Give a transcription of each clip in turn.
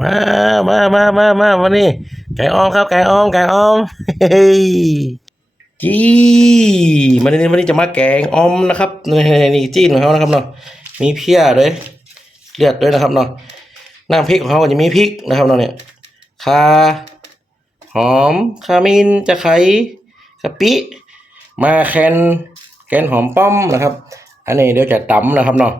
มามามามามาวันนี้ไก่อ้อมครับไก่อ้อมไก่อ้อมเฮ้ยจีวันนี้วันนี้จะมาแกงอ้อมนะครับนี่นี่จีนของเขานะครับเนาะมีเพี้ยด้วยเลือดด้วยนะครับเนาะน้ำพริกของเขาจะมีพริกนะครับเนาะเนี่ยข่าหอมขมิ้นจะไคร้กะปิมาแคนแคนหอมป้อมนะครับ อันนี้เดี๋ยวจะตำนะครับเนาะ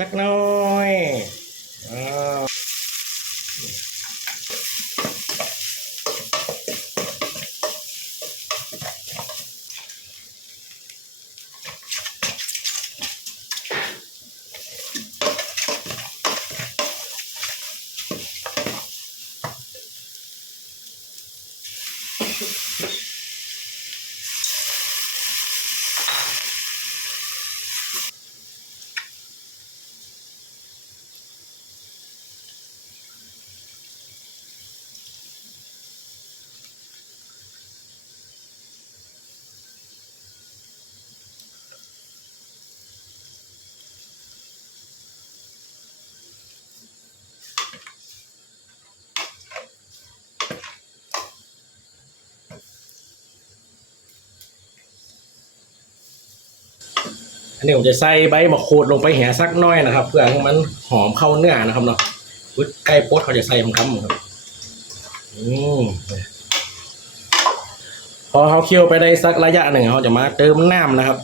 จักหน้อยอ้า อันนี้ผมจะใส่ใบมะกรูดลงไปแห่สักน้อยนะครับ เพื่อให้มันหอมเข้าเนื้อนะครับเนาะอุ๊ยใกล้โป๊ดเขาจะใส่มันคำครับอืมพอเขาเคี่ยวไปได้สักระยะหนึ่งเขาจะมาเติมน้ำนะครับ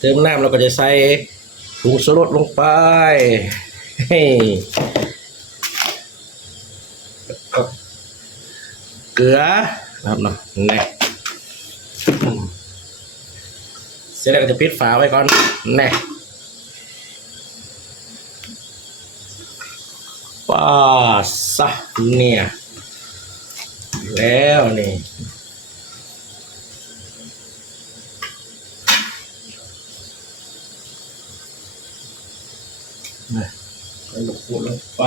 เติมน้ำเราก็จะใส่ผงชูรสลงไปเฮ้ เกลือนะครับเนาะแน่เสร็จแล้วก็จะปิดฝาไว้ก่อนแน่ป้าซะเนี่ยแล้วนี่นะใส่ลูกขวดลงไป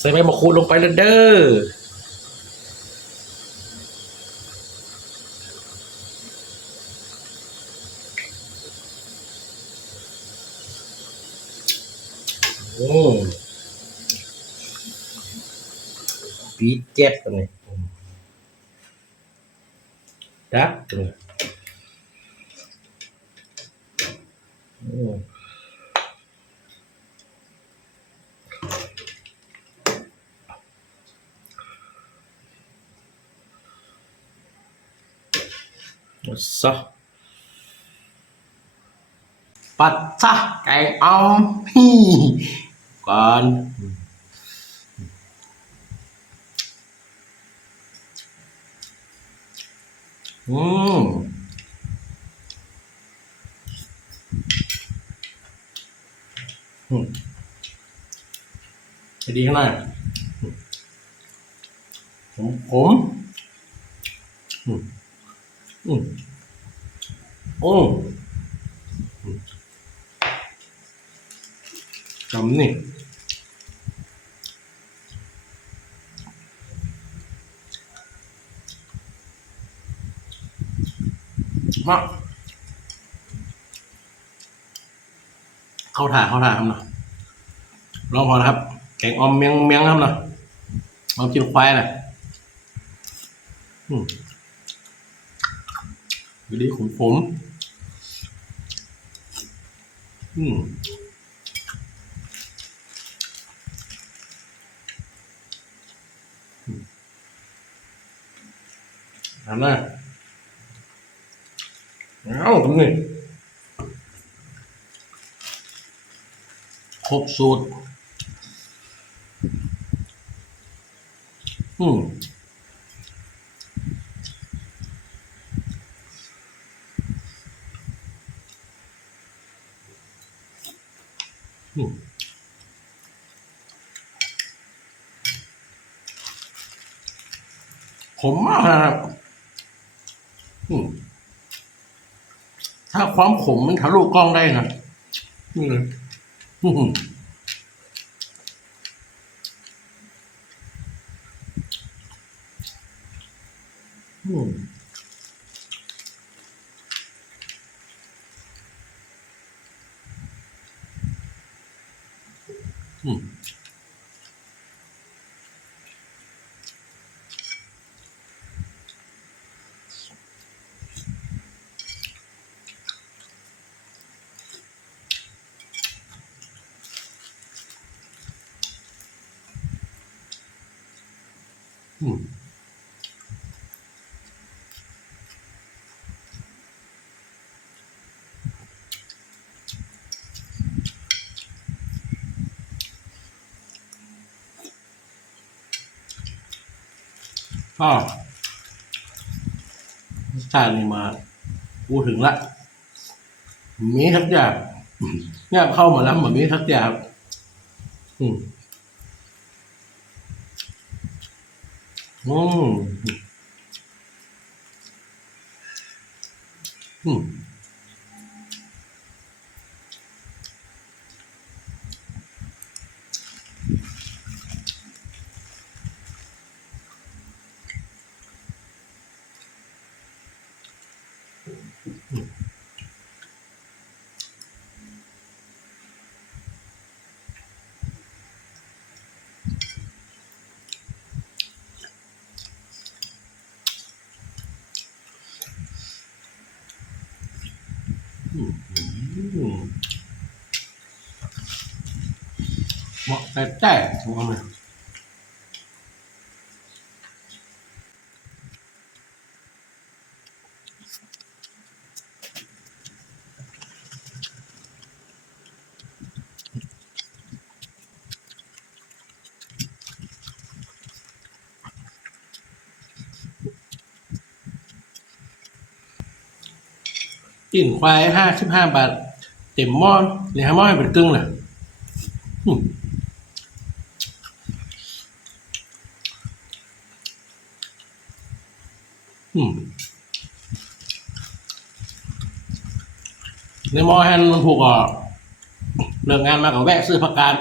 ใส่ใบมะกรูดลงไปเลยเด้อปีเจ็บตัวนี้ดักตัวนี้โอ้ซะปัดซะไก่เอา ฮี่ก่อนอืมอืมให้ดีข้างหน้าผมผม อืมอืมโอ้จำนี่มาเข้าถ่ายเข้าถ่ายครับเนะลองพอนะครับ แกงอมเมียงเมียงครับเนาะลองกินควายน่อย อืมดูดีขุนผม อืมทำหน้เอาตรงนี้ครบสูตร อืม อืม ผมมากนะครับอืมถ้าความขมมันทะลุกล้องได้นะนี่เลยอืมอืม ก็รสชาตินี่มาพูดถึงละมีทักอย่างเนี่ยเข้ามาแล้วเหมือนมีทักอย่างอืม อืมอืมอืม แต่แต่ผมเอาเลยกินควายห้าสิบห้าบาท เต็มหม้อเนี่ยหม้อให้เป็นกึ่งเลยอืมอืม ในมอแฮนมันถูกอะเลิกงานมากับแวะซื้อผักกาด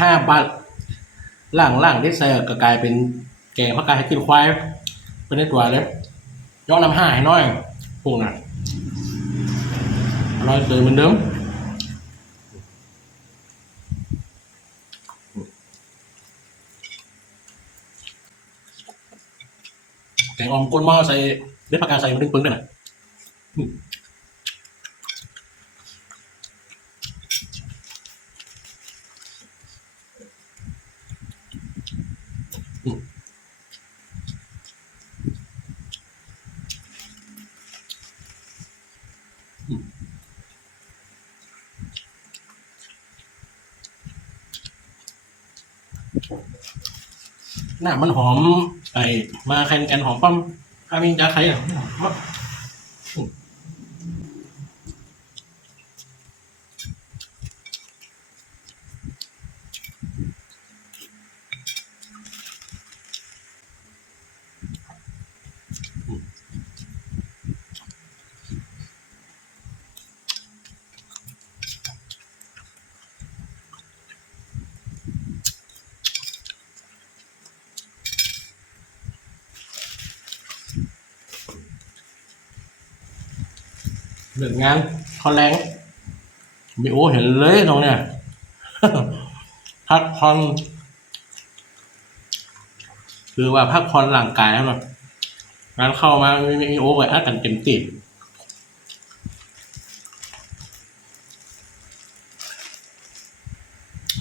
ห้าบาทล่างล่างได้ใส่ก็กลายเป็นแกงผักกาดให้กินควายเป็นในตัวเลยย้อนน้ำห้าให้น้อยพวกน่ะอร่อยเสยเหมือนเดิม แกงออมก้นหม้อใส่เล็ดผักกาดใส่มันดึงปึ้งด้วยนะหน้ามันหอม ไอ้มาแคนกันหอมปั้มอามินจะใครอะ เลิกงานเขาแรงมีโอเห็นเลยตรงเนี้ยพักผ่อนคือว่าพักผ่อนร่างกายครับเนะงานเข้ามามีมีโอ้ไปอัดกันเต็มตี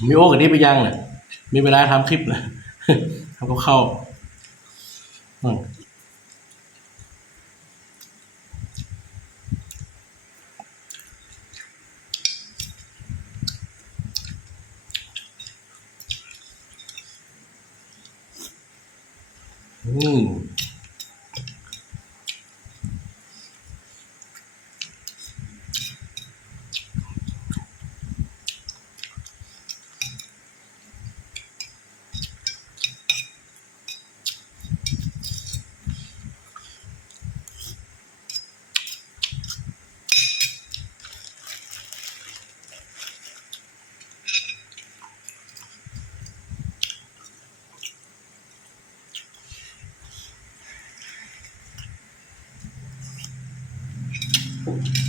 มีโอ้กับนี้ไปยังเนี่ยมีเวลาทำคลิปเลยทำก็เข้า อืม อื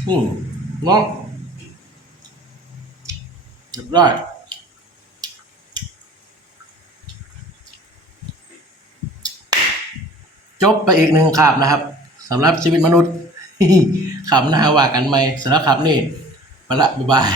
อืมเนาะเก็บได้จบไปอีกหนึ่งขาบนะครับสำหรับชีวิตมนุษย์ขับหน้าว่ากันไหมสำหรับขับนี่ไปละบ๊ายบาย